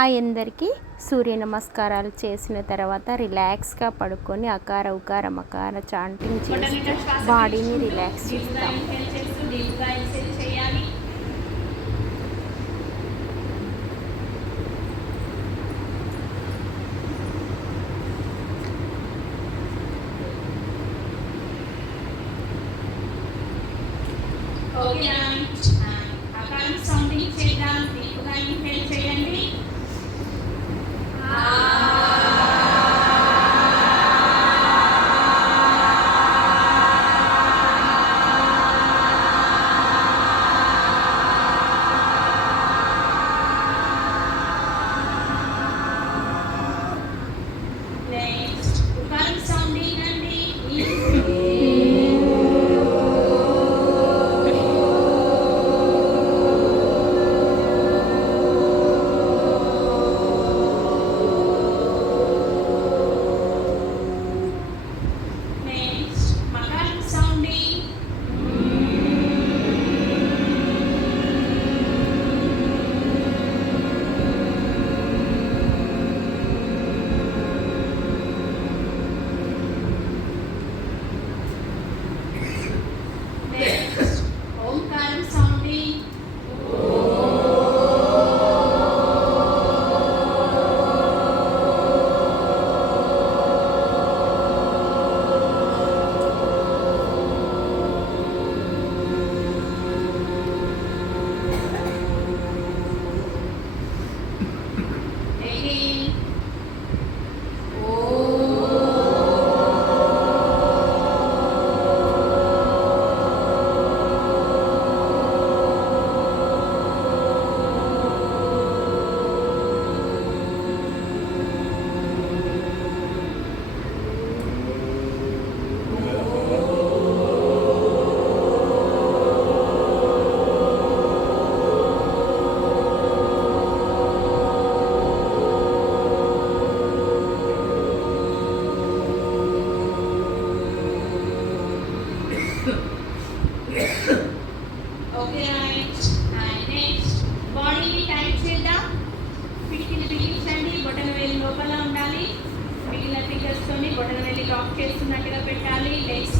అందరికీ. సూర్య నమస్కారాలు చేసిన తర్వాత రిలాక్స్గా పడుకొని అకార ఉకార మకార చాంటింగ్ చేసి బాడీని రిలాక్స్ చేస్తాం. Thank you. డ్రాప్ చేస్తున్నట్టుగా పెట్టాలి. లెగ్స్